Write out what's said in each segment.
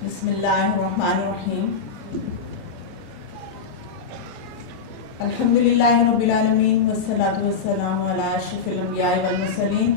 بسم اللہ الرحمن الرحیم. الحمدللہ رب العالمین والصلاة والسلام علی اشرف الانبیاء والمرسلین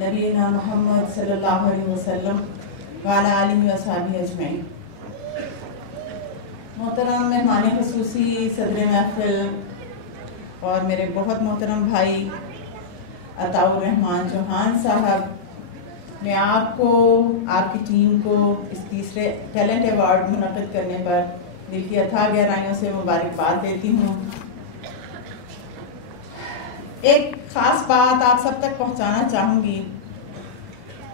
نبینا محمد صلی اللہ علیہ وسلم وعلی آلہ وصحبہ اجمعین. محترم مہمان خصوصی صدر محفل اور میرے بہت محترم بھائی عطاء الرحمان چوہان صاحب، میں آپ کو، آپ کی ٹیم کو اس تیسرے ٹیلنٹ ایوارڈ منعقد کرنے پر دل کی اتھاہ گہرائیوں سے مبارکباد دیتی ہوں. ایک خاص بات آپ سب تک پہنچانا چاہوں گی.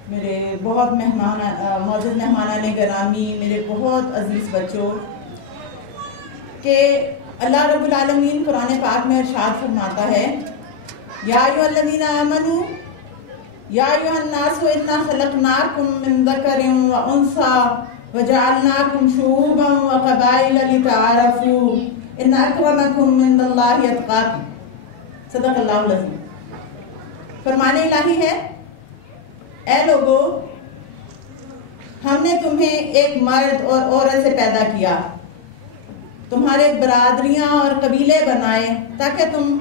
میرے بہت معزز مہمانان گرامی، میرے بہت عزیز بچوں، کہ اللہ رب العالمین قرآن پاک میں ارشاد فرماتا ہے، یا ایھا الذین آمنوا یا ایھا الناس انا خلقناکم من ذکر و انثی وجعلناکم شعوبا وقبائل لتعارفوا ان اکرمکم عند اللہ اتقاکم. صدق اللہ العظیم. فرمان الہی ہے، اے لوگو، ہم نے تمہیں ایک مرد اور عورت سے پیدا کیا، تمہارے برادریاں اور قبیلے بنائے تاکہ تم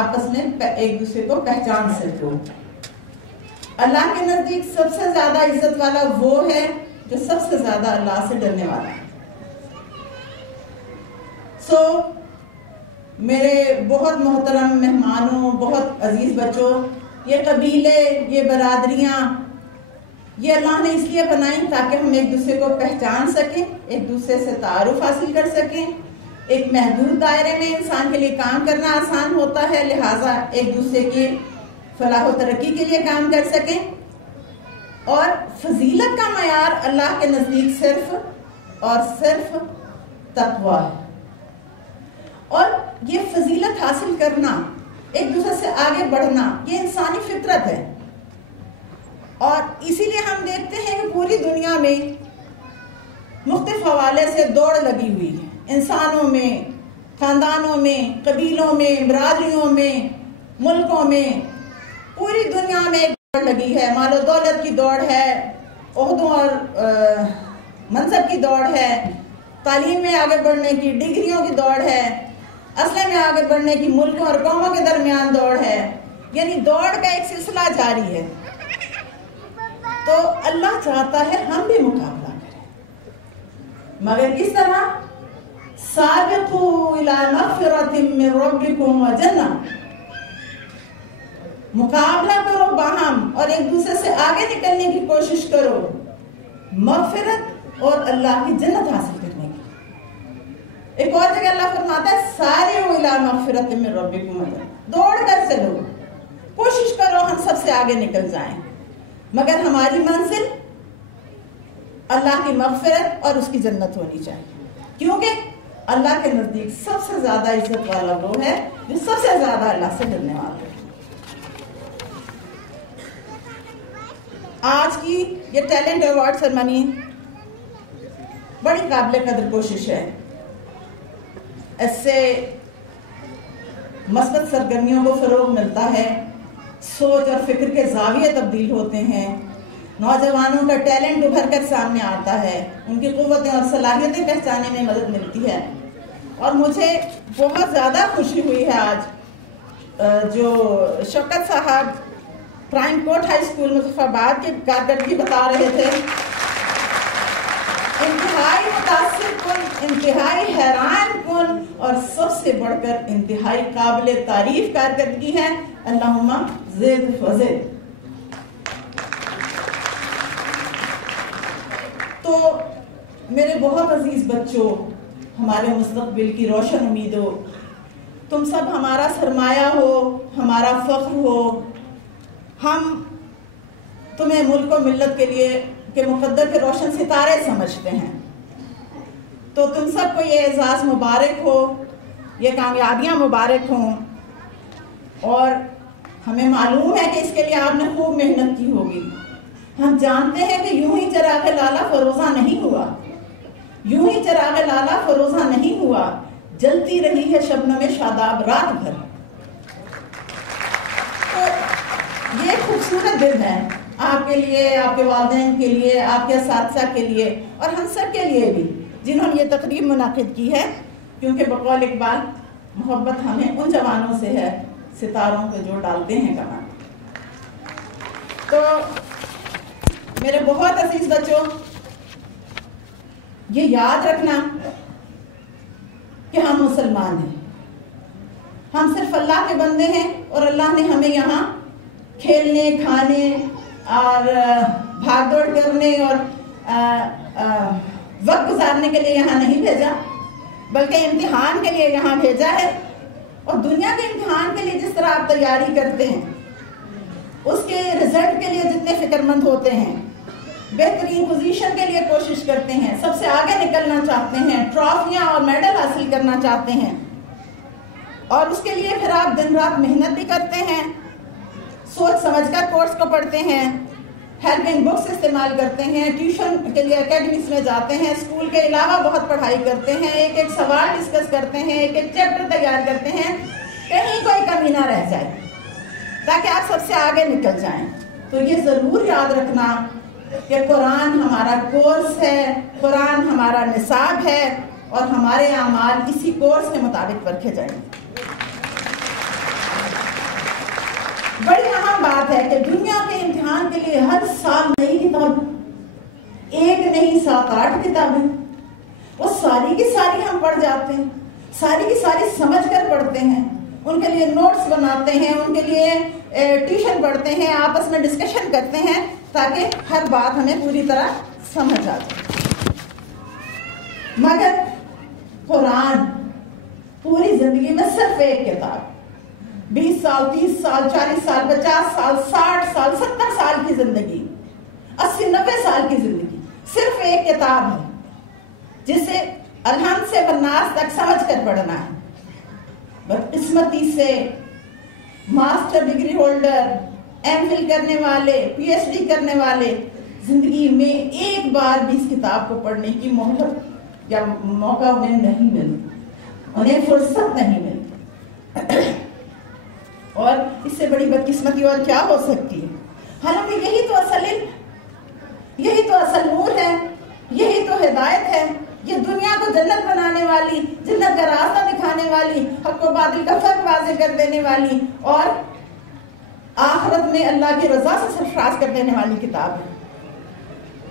آپس میں ایک دوسرے کو پہچان سکو. اللہ کے نزدیک سب سے زیادہ عزت والا وہ ہے جو سب سے زیادہ اللہ سے ڈرنے والا ہے. میرے بہت محترم مہمانوں، بہت عزیز بچوں، یہ قبیلے، یہ برادریاں، یہ اللہ نے اس لیے بنائیں تاکہ ہم ایک دوسرے کو پہچان سکیں، ایک دوسرے سے تعارف حاصل کر سکیں. ایک محدود دائرے میں انسان کے لیے کام کرنا آسان ہوتا ہے، لہٰذا ایک دوسرے کی فلاح و ترقی کے لیے کام کر سکیں. اور فضیلت کا معیار اللہ کے نزدیک صرف اور صرف تقویٰ ہے. اور یہ فضیلت حاصل کرنا، ایک دوسرے سے آگے بڑھنا، یہ انسانی فطرت ہے. اور اسی لیے ہم دیکھتے ہیں کہ پوری دنیا میں مختلف حوالے سے دوڑ لگی ہوئی ہے. انسانوں میں، خاندانوں میں، قبیلوں میں، برادریوں میں، ملکوں میں، پوری دنیا میں ایک دوڑ لگی ہے. مال و دولت کی دوڑ ہے، عہدوں اور منصب کی دوڑ ہے، تعلیم میں آگے بڑھنے کی، ڈگریوں کی دوڑ ہے، اسلحے میں آگے بڑھنے کی، ملکوں اور قوموں کے درمیان دوڑ ہے. یعنی دوڑ کا ایک سلسلہ جاری ہے. تو اللہ چاہتا ہے ہم بھی مقابلہ کریں، مگر کس طرح؟ سابقوا الی مغفرۃ من ربکم وجنہ. مقابلہ کرو باہم اور ایک دوسرے سے آگے نکلنے کی کوشش کرو، مغفرت اور اللہ کی جنت حاصل کرنے کی. ایک اور جگہ اللہ فرماتا ہے، سارعوا الی مغفرۃ من ربکم وجنہ. دوڑ کر چلو، کوشش کرو ہم سب سے آگے نکل جائیں، مگر ہماری منزل اللہ کی مغفرت اور اس کی جنت ہونی چاہیے. کیونکہ اللہ کے نزدیک سب سے زیادہ عزت والا وہ ہے جو سب سے زیادہ اللہ سے ڈرنے والا ہے. آج کی یہ ٹیلنٹ ایوارڈ سرمنی بڑی قابل قدر کوشش ہے. اس سے مثبت سرگرمیوں کو فروغ ملتا ہے، سوچ اور فکر کے زاویے تبدیل ہوتے ہیں، نوجوانوں کا ٹیلنٹ ابھر کر سامنے آتا ہے، ان کی قوتیں اور صلاحیتیں پہچانے میں مدد ملتی ہے. اور مجھے بہت زیادہ خوشی ہوئی ہے آج جو شوکت صاحب prime court high school Muzaffar آباد کی کارکردگی بتا رہے تھے. انتہائی متاثر کن، انتہائی حیران کن اور سب سے بڑھ کر انتہائی قابل تعریف کارکردگی ہے. اللہم زد فزد. تو میرے بہت عزیز بچوں، ہمارے مستقبل کی روشن امیدوں، تم سب ہمارا سرمایہ ہو، ہمارا فخر ہو. ہم تمہیں ملک و ملت کے لیے کہ مقدر کے روشن ستارے سمجھتے ہیں. تو تم سب کو یہ اعزاز مبارک ہو، یہ کامیابیاں مبارک ہوں. اور ہمیں معلوم ہے کہ اس کے لیے آپ نے خوب محنت کی ہوگی. ہم جانتے ہیں کہ یوں ہی چراغ لالا فروزہ نہیں ہوا، یوں ہی چراغ لالا فروزہ نہیں ہوا، جلتی رہی ہے شبنم شاداب رات بھر. تو یہ خوبصورت دن ہے. آپ کے لیے، آپ کے والدین کے لیے، آپ کے اساتذہ کے لیے اور ہم سب کے لیے بھی جنہوں نے یہ تقریب منعقد کی ہے، کیونکہ بقول اقبال محبت ہمیں ان جوانوں سے ہے ستاروں کو جو ڈالتے ہیں کمان۔ تو میرے بہت عزیز بچوں، یہ یاد رکھنا کہ ہم مسلمان ہیں، ہم صرف اللہ کے بندے ہیں اور اللہ نے ہمیں یہاں کھیلنے، کھانے اور بھاگ دوڑ کرنے اور وقت گزارنے کے لیے یہاں نہیں بھیجا، بلکہ امتحان کے لیے یہاں بھیجا ہے۔ اور دنیا کے امتحان کے لیے جس طرح آپ تیاری کرتے ہیں، اس کے رزلٹ کے لیے جتنے فکر مند ہوتے ہیں، بہترین پوزیشن کے لیے کوشش کرتے ہیں، سب سے آگے نکلنا چاہتے ہیں، ٹرافیاں اور میڈل حاصل کرنا چاہتے ہیں، اور اس کے لیے پھر آپ دن رات محنت بھی کرتے ہیں، سوچ سمجھ کر کورس کو پڑھتے ہیں، ہیلپنگ بکس استعمال کرتے ہیں، ٹیوشن کے لیے اکیڈمیز میں جاتے ہیں، اسکول کے علاوہ بہت پڑھائی کرتے ہیں، ایک ایک سوال ڈسکس کرتے ہیں، ایک ایک چیپٹر تیار کرتے ہیں، کہیں کوئی کمی نہ رہ جائے تاکہ آپ سب سے آگے نکل جائیں۔ تو یہ ضرور یاد رکھنا کہ قرآن ہمارا کورس ہے، قرآن ہمارا نصاب ہے، اور ہمارے اعمال اسی کورس کے مطابق پرکھے جائیں گے۔ بڑی اہم بات ہے کہ دنیا کے امتحان کے لیے ہر سال نئی کتاب، ایک نہیں 7-8 کتابیں، وہ ساری کی ساری ہم پڑھ جاتے ہیں، ساری کی ساری سمجھ کر پڑھتے ہیں، ان کے لیے نوٹس بناتے ہیں، ان کے لیے ٹیوشن پڑھتے ہیں، آپس میں ڈسکشن کرتے ہیں تاکہ ہر بات ہمیں پوری طرح سمجھ آ جائے۔ مگر قرآن پوری زندگی میں صرف ایک کتاب، 20 سال، 30 سال، 40 سال، 50 سال، 60 سال، 70 سال کی زندگی، 80-90 سال کی زندگی، صرف ایک کتاب ہے جسے الحمد سے بالناس تک سمجھ کر پڑھنا ہے۔ بدقسمتی سے master degree holder, M Phil کرنے والے، پی ایچ ڈی کرنے والے زندگی میں ایک بار بھی اس کتاب کو پڑھنے کی مہلت یا موقع انہیں نہیں ملتا، انہیں فرصت نہیں ملتی، اور اس سے بڑی بدقسمتی اور کیا ہو سکتی ہے؟ حالانکہ یہی تو اصل علم، یہی تو اصل نور ہے، یہی تو ہدایت ہے، یہ دنیا کو جنت بنانے والی، جنت کا راستہ دکھانے والی، حق و باطل کا فرق واضح کر دینے والی، اور آخرت میں اللہ کی رضا سے سرفراز کر دینے والی کتاب ہے۔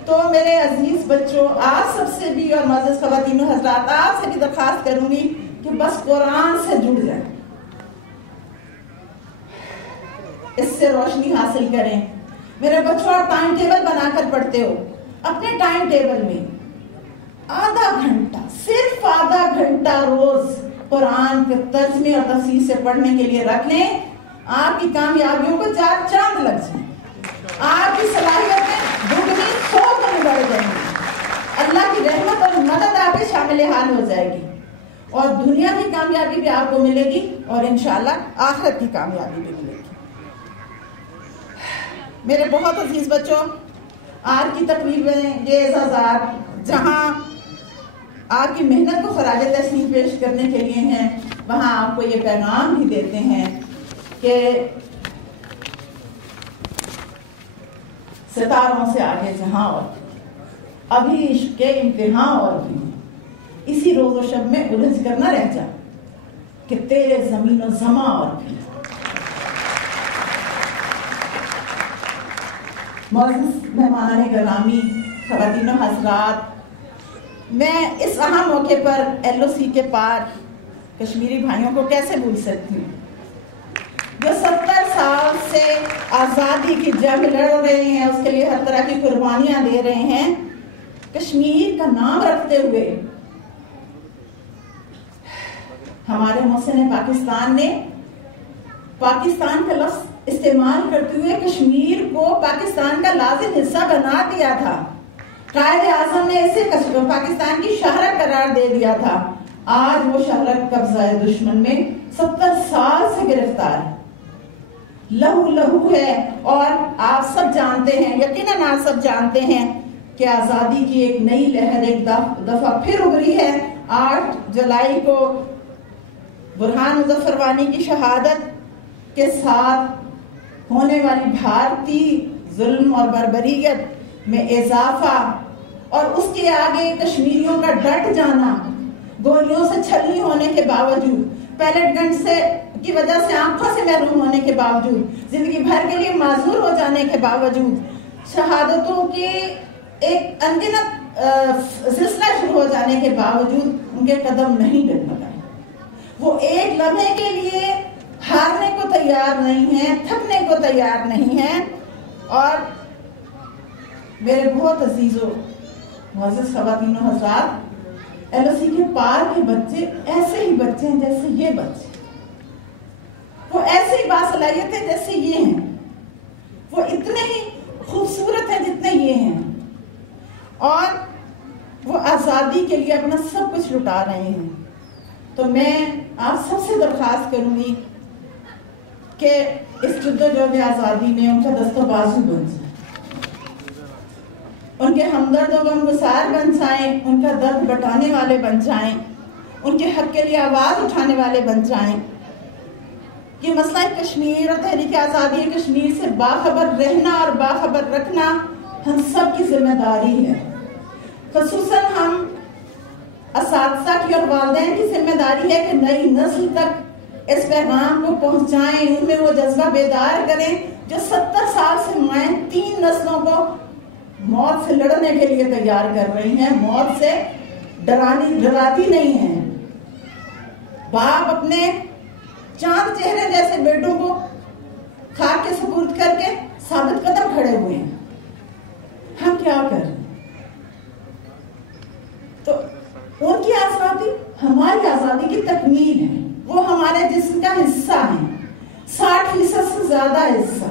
تو میرے عزیز بچوں، آپ سب سے بھی اور معزز خواتین و حضرات، آپ سے بھی درخواست کروں گی کہ بس قرآن سے جڑ جائیں، اس سے روشنی حاصل کریں۔ میرے بچوں، آپ ٹائم ٹیبل بنا کر پڑھتے ہو، اپنے ٹائم ٹیبل میں آدھا گھنٹہ، صرف آدھا گھنٹہ روز قرآن کے ترجمے اور تفسیر سے پڑھنے کے لیے رکھ لیں، آپ کی کامیابیوں کو 4 چاند لگ جائیں، آپ کی صلاحیتیں دگنی 100 گنی بڑھ جائیں گی، اللہ کی رحمت اور مدد آپ کے شامل حال ہو جائے گی، اور دنیا کی کامیابی بھی آپ کو ملے گی، اور انشاءاللہ آخرت کی کامیابی بھی ملے گی۔ میرے بہت عزیز بچوں، آج کی تقریباً یہ اعزازات جہاں آپ کی محنت کو خراج تحسین پیش کرنے کے لیے ہیں، وہاں آپ کو یہ پیغام بھی دیتے ہیں کہ ستاروں سے آگے جہاں اور ابھی عشق کے امتحان اور بھی، اسی روز و شب میں الجھ کر نہ رہ جا کہ تیرے زمین و زماں اور بھی۔ معزز مہمان گرامی، خواتین و حضرات، میں اس اہم موقع پر ایل او سی کے پار کشمیری بھائیوں کو کیسے بھول سکتی ہوں، جو 70 سال سے آزادی کی جنگ لڑ رہے ہیں، اس کے لیے ہر طرح کی قربانیاں دے رہے ہیں، کشمیر کا نام رکھتے ہوئے ہمارے محسن پاکستان نے پاکستان کا لفظ استعمال کرتے ہوئے کشمیر کو پاکستان کا لازم حصہ بنا دیا تھا۔ قائد اعظم نے اسے پاکستان کی شہرت قرار دے دیا تھا۔ آج وہ شہرت قبضہ دشمن میں 70 سال سے گرفتار ہے، لہو لہو ہے، اور آپ سب جانتے ہیں، یقیناً آپ سب جانتے ہیں کہ آزادی کی ایک نئی لہر ایک دفعہ پھر ابھری ہے۔ 8 جولائی کو برہان مظفر وانی کی شہادت کے ساتھ ہونے والی بھارتی ظلم اور بربریت میں اضافہ اور اس کے آگے کشمیریوں کا ڈٹ جانا، گولیوں سے چھلنی ہونے کے باوجود، پیلٹ گن سے کی وجہ سے آنکھوں سے محروم ہونے کے باوجود، زندگی بھر کے لیے معذور ہو جانے کے باوجود، شہادتوں کے ایک انگنت سلسلہ شروع ہو جانے کے باوجود ان کے قدم نہیں ڈگمگائے۔ وہ ایک لمحے کے لیے ہارنے کو تیار نہیں ہیں، تھکنے کو تیار نہیں ہیں۔ اور میرے بہت عزیز و معزز خواتین و حضرات، ایل او سی کے پار کے بچے ایسے ہی بچے ہیں جیسے یہ بچے، وہ ایسے ہی باصلاحیت ہیں جیسے یہ ہیں، وہ اتنے ہی خوبصورت ہیں جتنے یہ ہیں، اور وہ آزادی کے لیے اپنا سب کچھ لٹا رہے ہیں۔ تو میں آپ سب سے درخواست کروں گی کہ اس جدوجہد آزادی میں ان کا دست و بازو بن جائیں، ان کے ہمدرد و غمگسار بن جائیں، ان کا درد بٹانے والے بن جائیں، ان کے حق کے لیے آواز اٹھانے والے بن جائیں۔ یہ مسئلہ کشمیر اور تحریک آزادی کشمیر سے باخبر رہنا اور باخبر رکھنا ہم سب کی ذمہ داری ہے، خصوصاً ہم اساتذہ کی اور والدین کی ذمہ داری ہے کہ نئی نسل تک اس پیغام کو پہنچائیں، ان میں وہ جذبہ بیدار کریں جو 70 سال سے مائن 3 نسلوں کو موت سے لڑنے کے لیے تیار کر رہی ہیں، موت سے ڈراتی نہیں ہیں۔ باپ اپنے چاند چہرے جیسے بیٹوں کو خاک کے سپرد کر کے ثابت قدم کھڑے ہوئے ہیں، ہم کیا کر رہے ہیں؟ تو ان کی آزادی ہماری آزادی کی تکمیل ہے، وہ ہمارے جسم کا حصہ ہیں، 60% سے زیادہ حصہ۔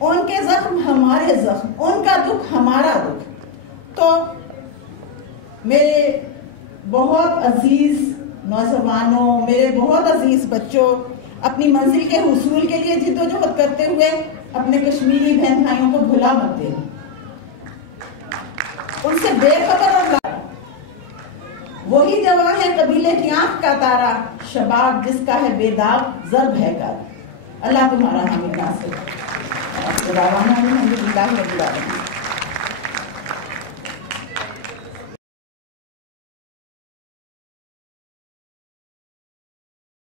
ان کے زخم ہمارے زخم، ان کا دکھ ہمارا دکھ۔ تو میرے بہت عزیز نوجوانوں، میرے بہت عزیز بچوں، اپنی منزل کے حصول کے لیے جدوجہد کرتے ہوئے اپنے کشمیری بہن بھائیوں کو بھلا مت دیں، ان سے بے خبر اور وہی جوان ہے قبیلے کی آنکھ کا تارا، شباب جس کا ہے بے داغ ضرب ہے گا۔ اللہ تمہارا حامی ناصر۔